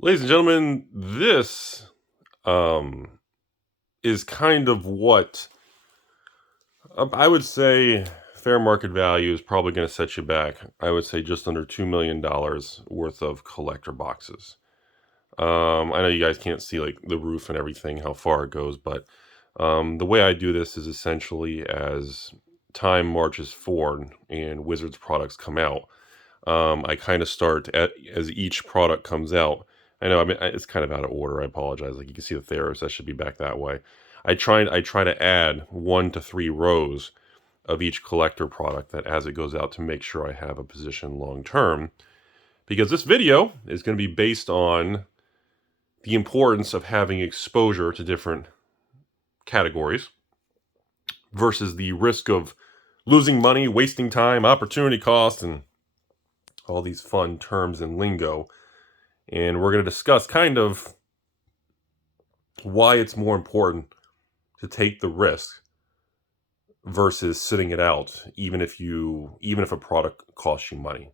Ladies and gentlemen, this is kind of what I would say fair market value is probably going to set you back. I would say just under $2 million worth of collector boxes. I know you guys can't see like the roof and everything, how far it goes, but the way I do this is essentially as time marches forward and Wizards products come out. I kind of start as each product comes out. I know, I mean, it's kind of out of order. I apologize. Like you can see the Theros, that should be back that way. I try to add 1 to 3 rows of each collector product that as it goes out to make sure I have a position long term. Because this video is going to be based on the importance of having exposure to different categories versus the risk of losing money, wasting time, opportunity cost, and all these fun terms and lingo. And we're going to discuss kind of why it's more important to take the risk versus sitting it out, even if a product costs you money.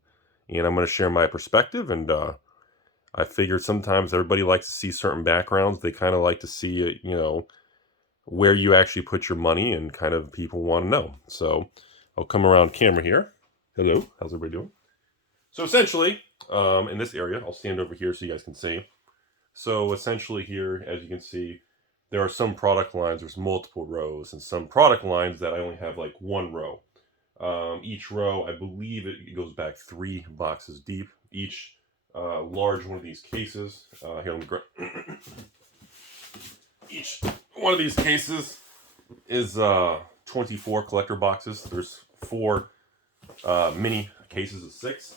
And I'm going to share my perspective, and I figured sometimes everybody likes to see certain backgrounds. They kind of like to see, where you actually put your money, and kind of people want to know. So I'll come around camera here. Hello, how's everybody doing? So essentially, in this area, I'll stand over here so you guys can see. So essentially here, as you can see, there are some product lines, there's multiple rows, and some product lines that I only have like one row. Each row, I believe it goes back 3 boxes deep. Each large one of these cases, here, each one of these cases is 24 collector boxes. There's 4 mini cases of 6.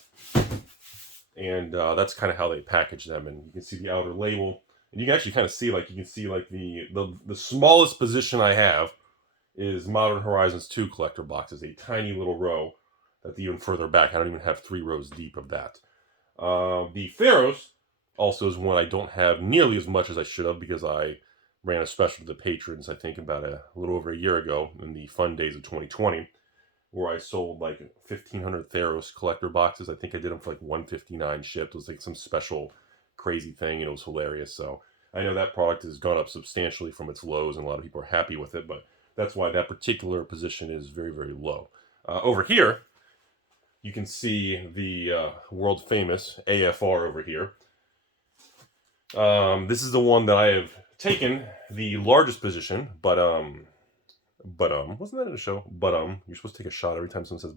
And that's kind of how they package them. And you can see the outer label. And you can actually kind of see, like, the smallest position I have is Modern Horizons 2 collector boxes, a tiny little row that's even further back. I don't even have 3 rows deep of that. The Theros also is one I don't have nearly as much as I should have, because I ran a special to the patrons, I think about a little over a year ago in the fun days of 2020, where I sold like 1,500 Theros collector boxes. I think I did them for like $159 shipped. It was like some special crazy thing, and it was hilarious. So I know that product has gone up substantially from its lows, and a lot of people are happy with it, but that's why that particular position is very, very low. Over here, you can see the world famous AFR over here. This is the one that I have taken the largest position, but wasn't that in the show? You're supposed to take a shot every time someone says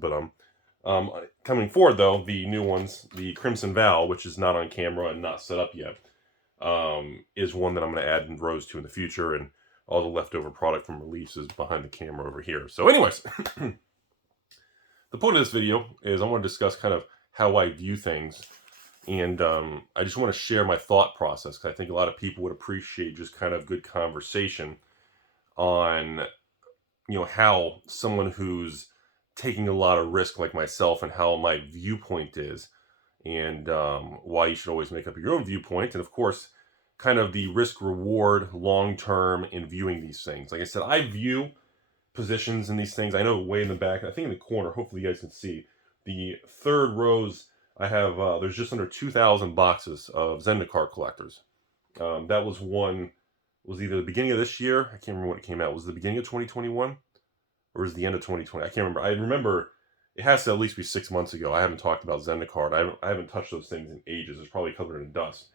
coming forward though, the new ones, the Crimson Val, which is not on camera and not set up yet, is one that I'm going to add in rows to in the future, and all the leftover product from release is behind the camera over here. So anyways, the point of this video is I want to discuss kind of how I view things, and I just want to share my thought process, because I think a lot of people would appreciate just kind of good conversation on how someone who's taking a lot of risk like myself, and how my viewpoint is, and why you should always make up your own viewpoint, and of course kind of the risk reward long term in viewing these things. Like I said, I view positions in these things. I know way in the back, I think in the corner, hopefully you guys can see the third rows, I have there's just under 2,000 boxes of Zendikar collectors. That was one, was either the beginning of this year, I can't remember when it came out. Was it the beginning of 2021 or was it the end of 2020? I can't remember. I remember it has to at least be 6 months ago. I haven't talked about Zendikar. I haven't touched those things in ages. It's probably covered in dust.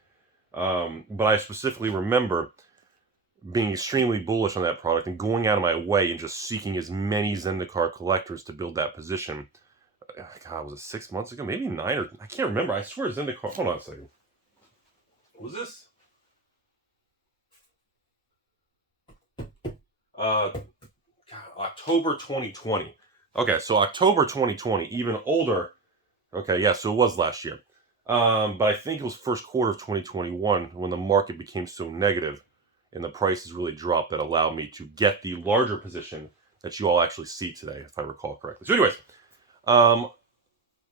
But I specifically remember being extremely bullish on that product and going out of my way and just seeking as many Zendikar collectors to build that position. God, was it 6 months ago? Maybe 9, or I can't remember. I swear Zendikar. Hold on a second. Was this? October 2020. Okay, so October 2020, even older. Okay, yeah, so it was last year. But I think it was first quarter of 2021 when the market became so negative and the prices really dropped, that allowed me to get the larger position that you all actually see today, if I recall correctly. So anyways, one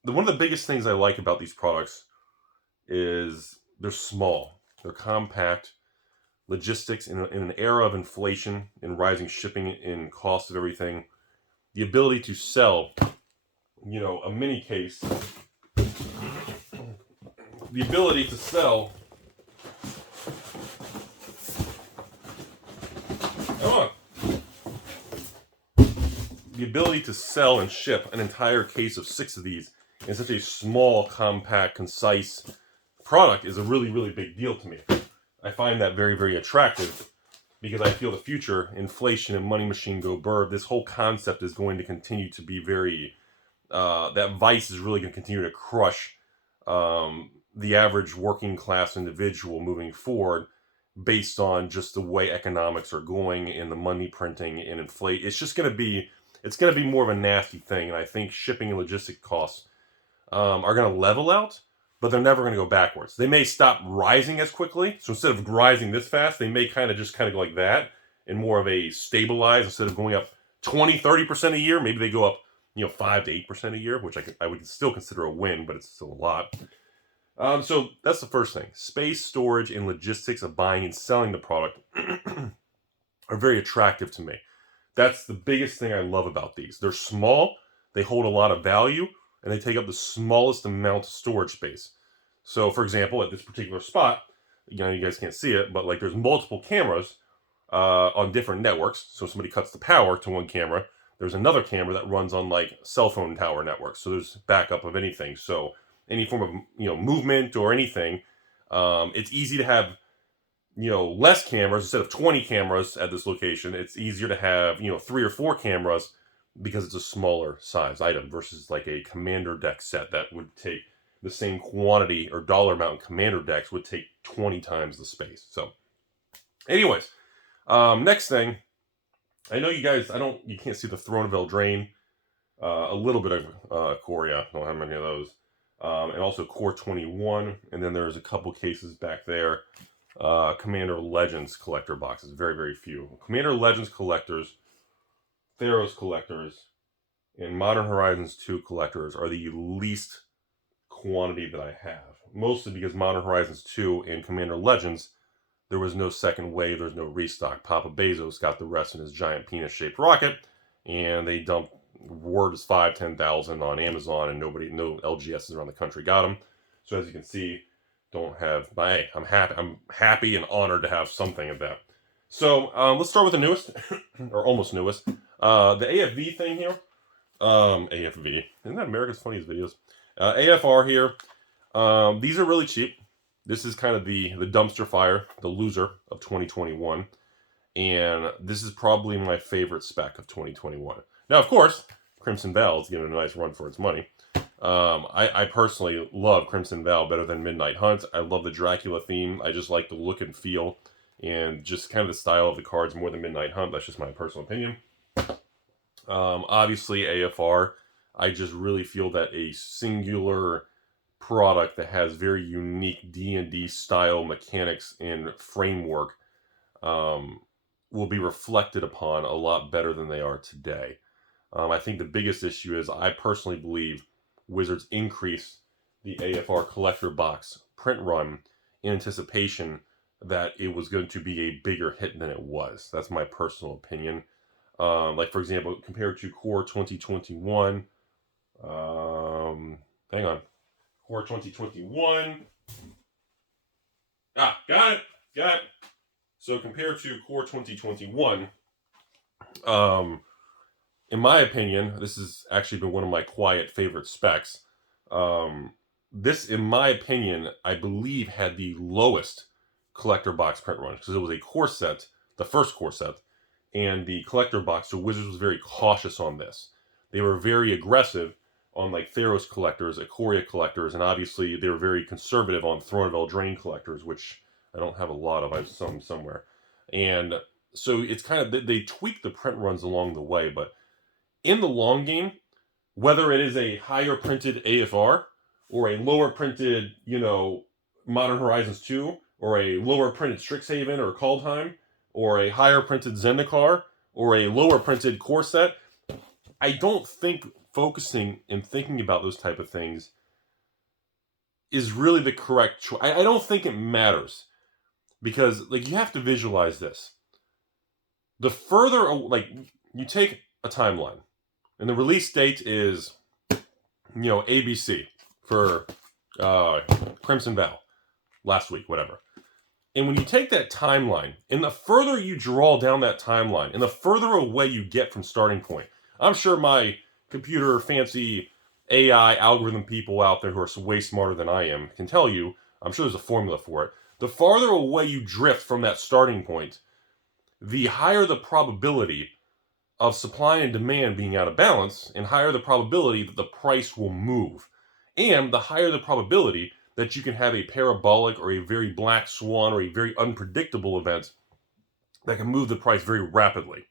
of the biggest things I like about these products is they're small, they're compact. Logistics in an era of inflation and rising shipping and cost of everything, the ability to sell, a mini case, the ability to sell the ability to sell and ship an entire case of 6 of these in such a small, compact, concise product is a really, really big deal to me. I find that very, very attractive because I feel the future, inflation and money machine go burr, this whole concept is going to continue to be very, that vice is really going to continue to crush the average working class individual moving forward based on just the way economics are going and the money printing and inflate. It's just going to be, it's going to be more of a nasty thing. And I think shipping and logistic costs are going to level out, but they're never going to go backwards. They may stop rising as quickly. So instead of rising this fast, they may kind of go like that and more of a stabilize. Instead of going up 20, 30% a year, maybe they go up, 5 to 8% a year, which I would still consider a win, but it's still a lot. So that's the first thing. Space, storage, and logistics of buying and selling the product are very attractive to me. That's the biggest thing I love about these. They're small, they hold a lot of value, and they take up the smallest amount of storage space. So, for example, at this particular spot, you guys can't see it, but like there's multiple cameras on different networks. So somebody cuts the power to one camera. There's another camera that runs on like cell phone tower networks. So there's backup of anything. So any form of movement or anything, it's easy to have less cameras instead of 20 cameras at this location. It's easier to have 3 or 4 cameras because it's a smaller size item versus like a Commander deck set that would take the same quantity or dollar amount in Commander decks would take 20 times the space. So anyways, next thing, I know you guys, you can't see the Throne of Eldraine, a little bit of Coria, don't have many of those, and also Core 21, and then there's a couple cases back there, Commander Legends collector boxes, very, very few. Commander Legends collectors, Theros collectors, and Modern Horizons 2 collectors are the least quantity that I have. Mostly because Modern Horizons 2 and Commander Legends, there was no second wave, there's no restock. Papa Bezos got the rest in his giant penis-shaped rocket, and they dumped word is 5,000-10,000 on Amazon, and no LGSs around the country got them. So as you can see, don't have, but hey, I'm happy and honored to have something of that. So let's start with the newest, or almost newest. The AFV thing here. AFV. Isn't that America's Funniest Videos? AFR here. These are really cheap. This is kind of the dumpster fire, the loser of 2021. And this is probably my favorite spec of 2021. Now, of course, Crimson Val is getting a nice run for its money. I personally love Crimson Val better than Midnight Hunt. I love the Dracula theme. I just like the look and feel and just kind of the style of the cards more than Midnight Hunt. That's just my personal opinion. Obviously, AFR, I just really feel that a singular product that has very unique D&D style mechanics and framework will be reflected upon a lot better than they are today. I think the biggest issue is I personally believe Wizards increased the AFR collector box print run in anticipation that it was going to be a bigger hit than it was. That's my personal opinion. Like, for example, compared to Core 2021, hang on. Core 2021. Got it. So compared to Core 2021, in my opinion, this has actually been one of my quiet favorite specs. This, in my opinion, I believe had the lowest collector box print run because it was a core set, the first core set, and the collector box. So Wizards was very cautious on this. They were very aggressive on like Theros collectors, Ikoria collectors, and obviously they were very conservative on Throne of Eldraine collectors, which I don't have a lot of. I have some somewhere. And so it's kind of, they tweak the print runs along the way, but in the long game, whether it is a higher printed AFR or a lower printed, Modern Horizons 2 or a lower printed StrixHaven or Kaldheim or a higher printed Zendikar or a lower printed core set, I don't think focusing and thinking about those type of things is really the correct choice. I don't think it matters because you have to visualize this. The further, you take a timeline and the release date is, ABC for Crimson Val last week, whatever. And when you take that timeline and the further you draw down that timeline and the further away you get from starting point, I'm sure my computer fancy AI algorithm people out there who are way smarter than I am can tell you, I'm sure there's a formula for it. The farther away you drift from that starting point, the higher the probability of supply and demand being out of balance, and higher the probability that the price will move. And the higher the probability that you can have a parabolic or a very black swan or a very unpredictable event that can move the price very rapidly.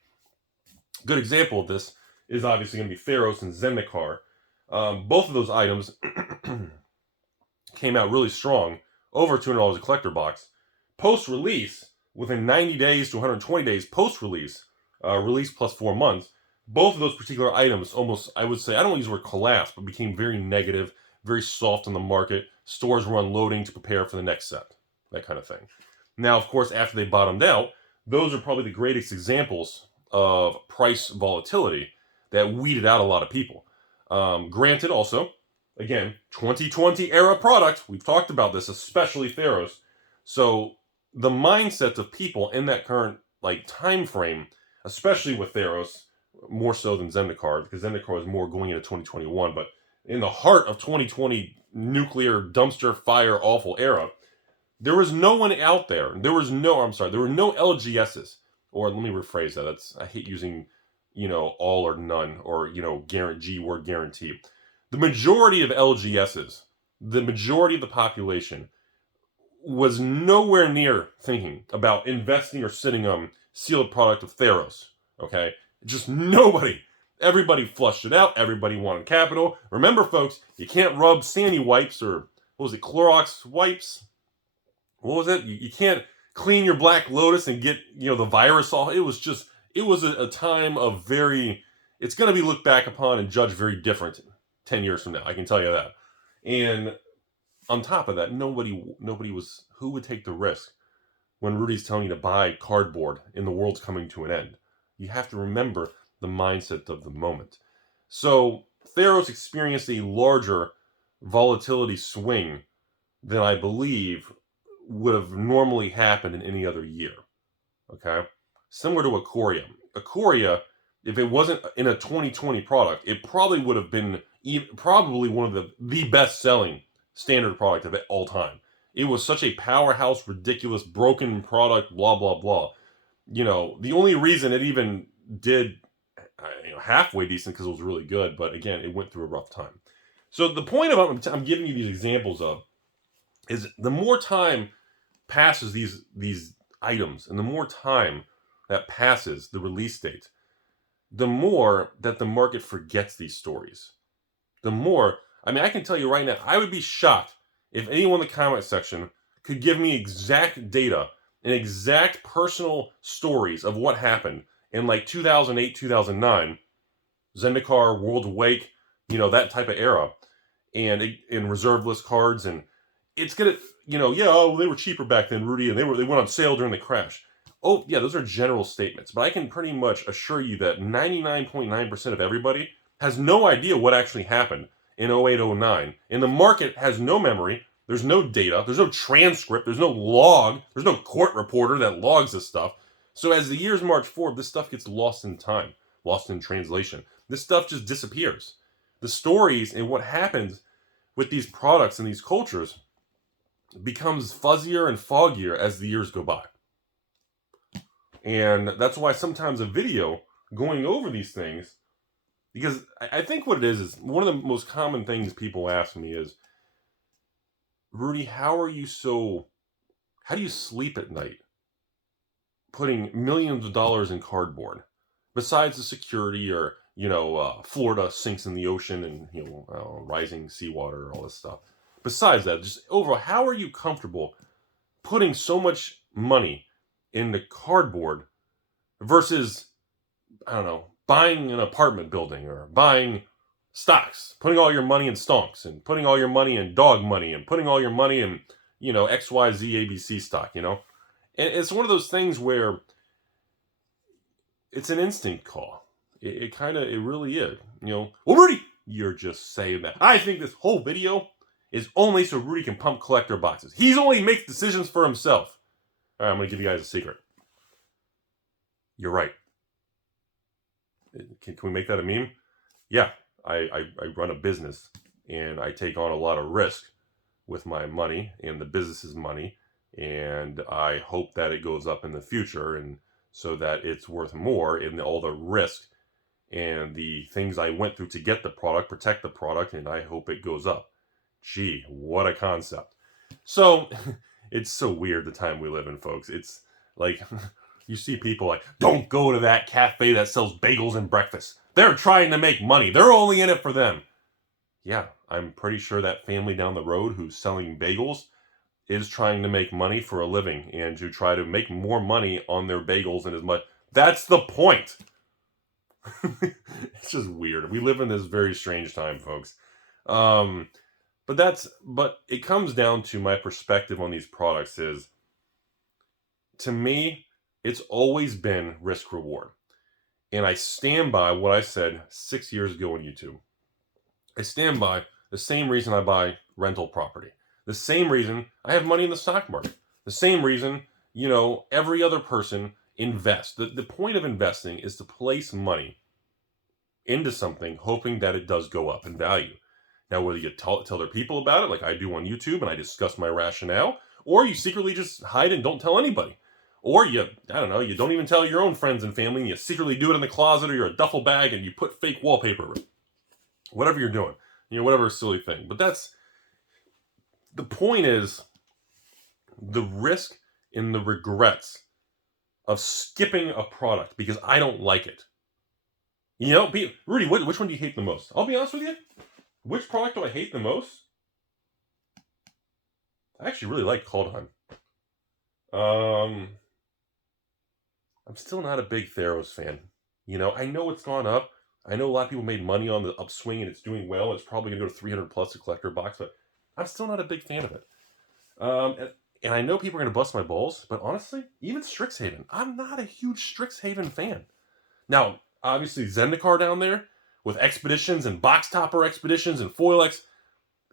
A good example of this is obviously going to be Theros and Zendikar. Both of those items came out really strong, over $200 a collector box. Post-release, within 90 days to 120 days post-release, release plus 4 months, both of those particular items almost, I would say, I don't want to use the word collapsed, but became very negative, very soft on the market. Stores were unloading to prepare for the next set, that kind of thing. Now, of course, after they bottomed out, those are probably the greatest examples of price volatility that weeded out a lot of people. Granted, also, again, 2020 era product. We've talked about this, especially Theros. So the mindset of people in that current time frame, especially with Theros, more so than Zendikar, because Zendikar is more going into 2021. But in the heart of 2020 nuclear dumpster fire awful era, there was no one out there. There were no LGSs, or let me rephrase that. I hate using, all or none, or, guarantee. The majority of LGSs, the majority of the population, was nowhere near thinking about investing or sitting on sealed product of Theros. Okay? Just nobody. Everybody flushed it out. Everybody wanted capital. Remember, folks, you can't rub Sandy wipes or, Clorox wipes? What was it? You can't clean your Black Lotus and get, the virus off. It was a time of it's going to be looked back upon and judged very different 10 years from now. I can tell you that. And on top of that, who would take the risk when Rudy's telling you to buy cardboard and the world's coming to an end? You have to remember the mindset of the moment. So Theros experienced a larger volatility swing than I believe would have normally happened in any other year. Okay? Similar to Ikoria. Ikoria, if it wasn't in a 2020 product, it probably would have been probably one of the best-selling standard product of all time. It was such a powerhouse, ridiculous, broken product, blah, blah, blah. The only reason it even did halfway decent because it was really good, but again, it went through a rough time. So the point of I'm giving you these examples of is the more time passes these items, and the more time that passes the release date, the more that the market forgets these stories. The more, I can tell you right now, I would be shocked if anyone in the comment section could give me exact data and exact personal stories of what happened in 2008, 2009, Zendikar, World Wake, that type of era, and in reserve list cards, and it's gonna, they were cheaper back then, Rudy, and they went on sale during the crash. Oh, yeah, those are general statements, but I can pretty much assure you that 99.9% of everybody has no idea what actually happened in 08, 09, and the market has no memory. There's no data. There's no transcript. There's no log. There's no court reporter that logs this stuff. So as the years march forward, this stuff gets lost in time, lost in translation. This stuff just disappears. The stories and what happens with these products and these cultures becomes fuzzier and foggier as the years go by. And that's why sometimes a video going over these things, because I think what it is one of the most common things people ask me is, Rudy, how do you sleep at night putting millions of dollars in cardboard besides the security or, Florida sinks in the ocean and, rising seawater, all this stuff. Besides that, just overall, how are you comfortable putting so much money into cardboard versus, buying an apartment building or buying stocks, putting all your money in stonks and putting all your money in dog money and putting all your money in, XYZ ABC stock, And it's one of those things where it's an instinct call. It really is, Well, Rudy, you're just saying that. I think this whole video is only so Rudy can pump collector boxes. He's only makes decisions for himself. All right, I'm going to give you guys a secret. You're right. Can we make that a meme? Yeah, I run a business and I take on a lot of risk with my money and the business's money, and I hope that it goes up in the future, and so that it's worth more in all the risk and the things I went through to get the product, protect the product, and I hope it goes up. Gee, what a concept. So it's so weird the time we live in, folks. It's like you see people like, don't go to that cafe that sells bagels and breakfast. They're trying to make money. They're only in it for them. Yeah, I'm pretty sure that family down the road who's selling bagels is trying to make money for a living and to try to make more money on their bagels and as much. That's the point. It's just weird. We live in this very strange time, folks. But it comes down to my perspective on these products is, to me, it's always been risk reward. And I stand by what I said 6 years ago on YouTube. I stand by the same reason I buy rental property. The same reason I have money in the stock market. The same reason, every other person invests. The point of investing is to place money into something hoping that it does go up in value. Now, whether you tell other people about it, like I do on YouTube, and I discuss my rationale, or you secretly just hide and don't tell anybody. Or you don't even tell your own friends and family, and you secretly do it in the closet or your duffel bag and you put fake wallpaper over it. Whatever you're doing, whatever silly thing. But the point is the risk and the regrets of skipping a product because I don't like it. Rudy, which one do you hate the most? I'll be honest with you. Which product do I hate the most? I actually really like Kaldheim. I'm still not a big Theros fan. I know it's gone up. I know a lot of people made money on the upswing and it's doing well. It's probably going to go to 300 plus a collector box, but I'm still not a big fan of it. And I know people are going to bust my balls, but honestly, even StrixHaven, I'm not a huge StrixHaven fan. Now, obviously, Zendikar down there with expeditions and box topper expeditions and foil it's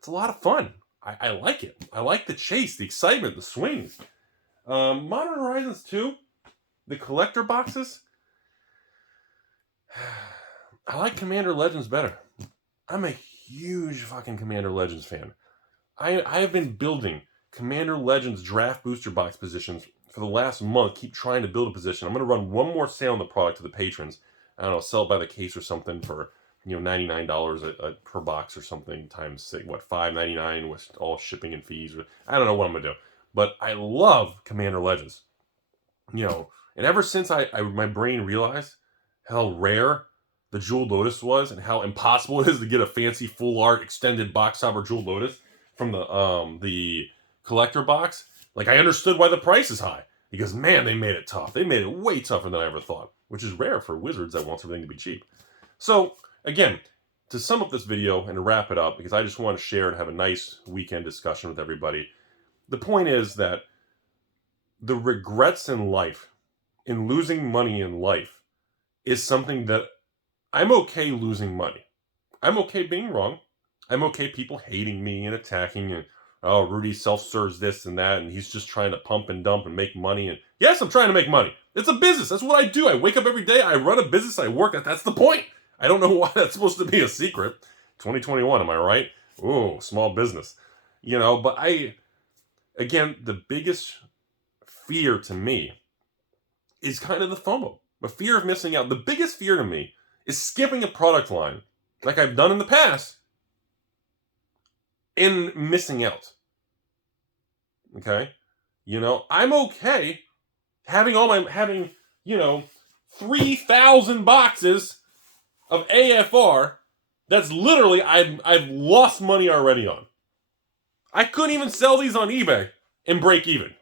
a lot of fun. I like it. I like the chase, the excitement, the swings. Modern Horizons 2, the collector boxes, I like Commander Legends better. I'm a huge fucking Commander Legends fan. I have been building Commander Legends draft booster box positions for the last month. Keep trying to build a position. I'm going to run one more sale on the product to the patrons. I don't know, sell it by the case or something for $99 per box or something times $5.99 with all shipping and fees. I don't know what I'm going to do. But I love Commander Legends. And ever since my brain realized how rare the Jeweled Lotus was and how impossible it is to get a fancy full art extended box topper Jeweled Lotus from the collector box, I understood why the price is high. Because, man, they made it tough. They made it way tougher than I ever thought, which is rare for Wizards that wants everything to be cheap. So, again, to sum up this video and to wrap it up, because I just want to share and have a nice weekend discussion with everybody, the point is that the regrets in life, in losing money in life, is something that I'm okay losing money. I'm okay being wrong. I'm okay people hating me and attacking and, oh, Rudy self-serves this and that, and he's just trying to pump and dump and make money. And yes, I'm trying to make money. It's a business. That's what I do. I wake up every day. I run a business. I work. That's the point. I don't know why that's supposed to be a secret. 2021, am I right? Ooh, small business. But again, the biggest fear to me is kind of the FOMO. The fear of missing out. The biggest fear to me is skipping a product line, like I've done in the past, and missing out. Okay? I'm okay having 3,000 boxes of AFR that's literally I've lost money already on. I couldn't even sell these on eBay and break even.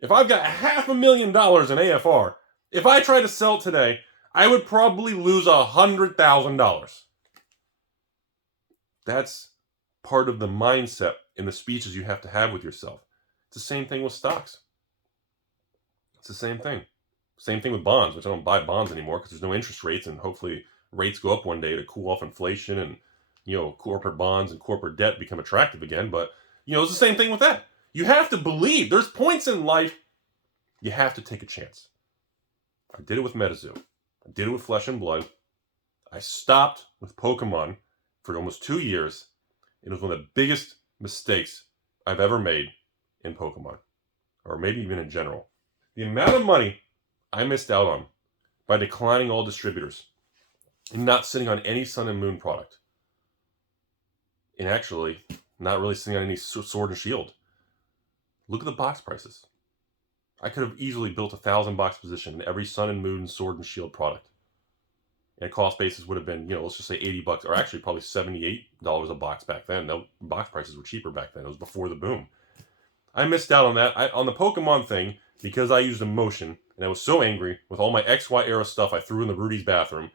If I've got $500,000 in AFR, if I try to sell it today, I would probably lose $100,000. That's part of the mindset in the speeches you have to have with yourself. It's the same thing with stocks. It's the same thing. Same thing with bonds, which I don't buy bonds anymore because there's no interest rates, and hopefully rates go up one day to cool off inflation and, corporate bonds and corporate debt become attractive again. But, it's the same thing with that. You have to believe. There's points in life you have to take a chance. I did it with Metazoo. I did it with Flesh and Blood. I stopped with Pokemon for almost 2 years. It was one of the biggest mistakes I've ever made in Pokemon, or maybe even in general. The amount of money I missed out on by declining all distributors and not sitting on any Sun and Moon product, and actually not really sitting on any Sword and Shield. Look at the box prices. I could have easily built a 1,000 box position in every Sun and Moon, Sword and Shield product. And cost basis would have been, let's just say $80, or actually probably $78 a box back then. No, box prices were cheaper back then. It was before the boom. I missed out on that. On the Pokemon thing, because I used emotion, and I was so angry with all my XY era stuff I threw in the Rudy's bathroom.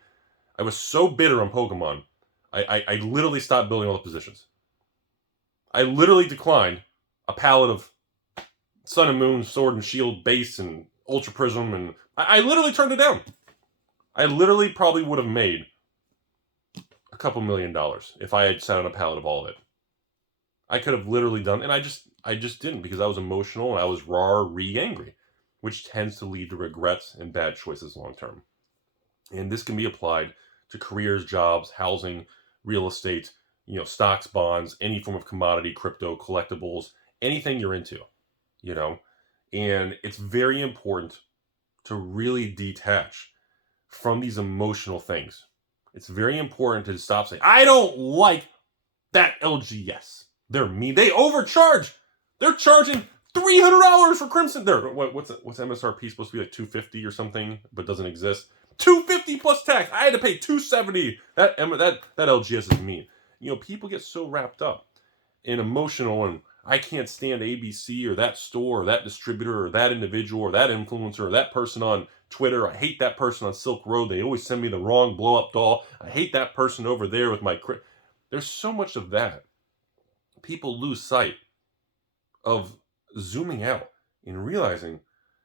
I was so bitter on Pokemon, I literally stopped building all the positions. I literally declined a pallet of Sun and Moon, Sword and Shield base and Ultra Prism, and I literally turned it down. I literally probably would have made a couple $1 million if I had sat on a pallet of all of it. I could have literally done, and I just didn't, because I was emotional and I was angry, which tends to lead to regrets and bad choices long term. And this can be applied to careers, jobs, housing, real estate, stocks, bonds, any form of commodity, crypto, collectibles, anything you're into, and it's very important to really detach from these emotional things. It's very important to stop saying, I don't like that LGS. They're mean. They overcharge. They're charging $300 for Crimson. What's MSRP supposed to be, like $250 or something, but doesn't exist. $250 plus tax. I had to pay $270. That LGS is mean. People get so wrapped up in emotional and I can't stand ABC or that store or that distributor or that individual or that influencer or that person on Twitter. I hate that person on Silk Road. They always send me the wrong blow-up doll. I hate that person over there with my... There's so much of that. People lose sight of zooming out and realizing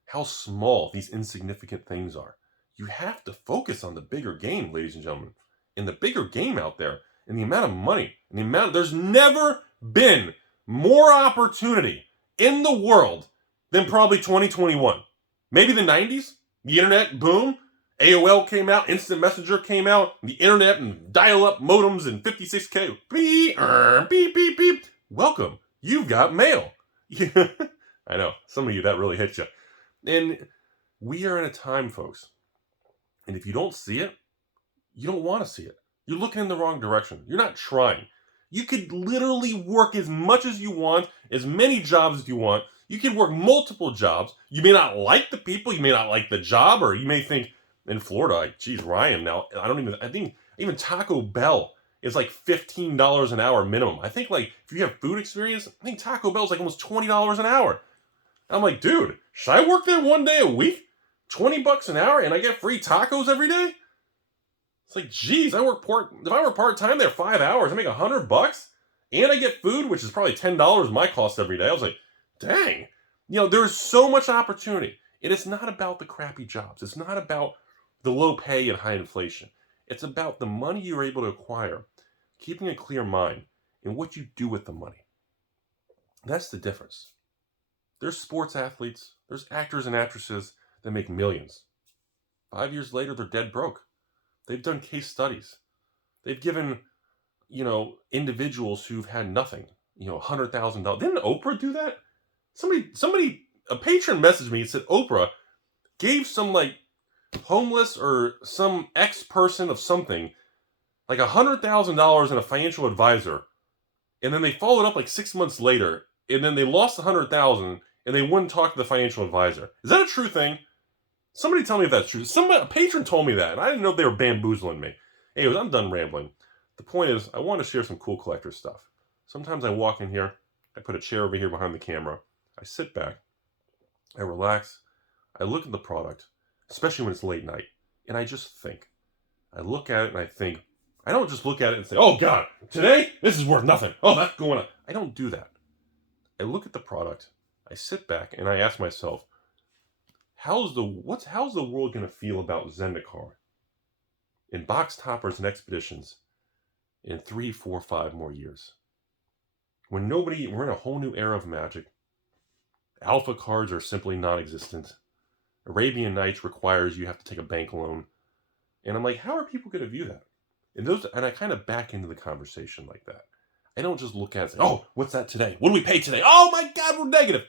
how small these insignificant things are. You have to focus on the bigger game, ladies and gentlemen. And the bigger game out there, and the amount of money, and there's never been more opportunity in the world than probably 2021. Maybe the 90s, the internet boom, AOL came out, Instant Messenger came out, the internet and dial-up modems and 56K. Beep, beep, beep, beep. Welcome, you've got mail. I know, some of you, that really hit you. And we are in a time, folks, and if you don't see it, you don't want to see it. You're looking in the wrong direction. You're not trying. You could literally work as much as you want, as many jobs as you want. You can work multiple jobs. You may not like the people. You may not like the job. Or you may think, in Florida, like, geez, Ryan, now, I think even Taco Bell is like $15 an hour minimum. I think, like, if you have food experience, I think Taco Bell is like almost $20 an hour. I'm like, dude, should I work there one day a week? $20 an hour and I get free tacos every day? It's like, geez, if I work part-time there 5 hours, I make $100 and I get food, which is probably $10 my cost every day. I was like, dang. There's so much opportunity. And it's not about the crappy jobs. It's not about the low pay and high inflation. It's about the money you're able to acquire, keeping a clear mind, and what you do with the money. That's the difference. There's sports athletes, there's actors and actresses that make millions. 5 years later, they're dead broke. They've done case studies. They've given, individuals who've had nothing, $100,000. Didn't Oprah do that? A patron messaged me and said Oprah gave some, like, homeless or some ex-person of something, like $100,000 in a financial advisor, and then they followed up like 6 months later, and then they lost $100,000, and they wouldn't talk to the financial advisor. Is that a true thing? Somebody tell me if that's true. A patron told me that, and I didn't know if they were bamboozling me. Anyways, I'm done rambling. The point is, I want to share some cool collector stuff. Sometimes I walk in here, I put a chair over here behind the camera, I sit back, I relax, I look at the product, especially when it's late night, and I just think. I look at it and I think. I don't just look at it and say, oh God, today, this is worth nothing. Oh, that's going on. I don't do that. I look at the product, I sit back, and I ask myself, how's the world going to feel about Zendikar in box toppers and expeditions in 3, 4, 5 more years? We're in a whole new era of Magic. Alpha cards are simply non-existent. Arabian Nights requires you have to take a bank loan. And I'm like, how are people going to view that? And I kind of back into the conversation like that. I don't just look at it and say, oh, what's that today? What do we pay today? Oh my God, we're negative.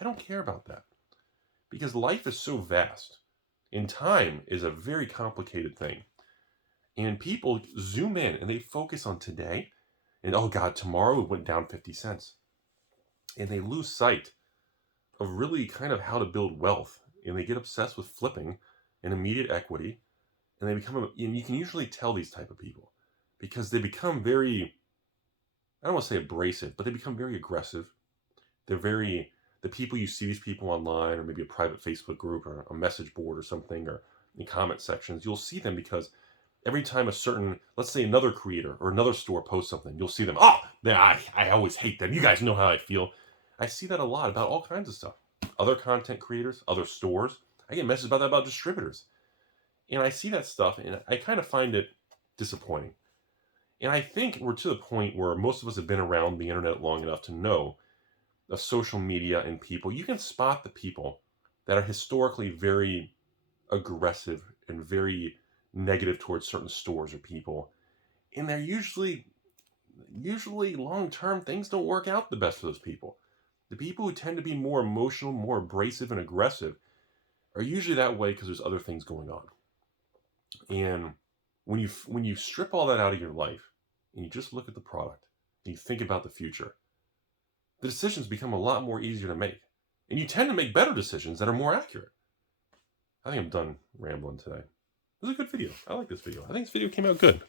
I don't care about that. Because life is so vast. And time is a very complicated thing. And people zoom in and they focus on today. And oh God, tomorrow it went down 50 cents. And they lose sight of really kind of how to build wealth. And they get obsessed with flipping and immediate equity. And they become, and you can usually tell these type of people because they become very, I don't want to say abrasive, but they become very aggressive. The people you see these people online or maybe a private Facebook group or a message board or something or in comment sections, you'll see them because every time a certain, let's say another creator or another store posts something, you'll see them, oh, I always hate them. You guys know how I feel. I see that a lot about all kinds of stuff. Other content creators, other stores. I get messages about that about distributors. And I see that stuff, and I kind of find it disappointing. And I think we're to the point where most of us have been around the internet long enough to know of social media and people. You can spot the people that are historically very aggressive and very negative towards certain stores or people. And they're usually long-term, things don't work out the best for those people. The people who tend to be more emotional, more abrasive and aggressive are usually that way because there's other things going on. And when you strip all that out of your life and you just look at the product and you think about the future, the decisions become a lot more easier to make. And you tend to make better decisions that are more accurate. I think I'm done rambling today. It was a good video. I like this video. I think this video came out good.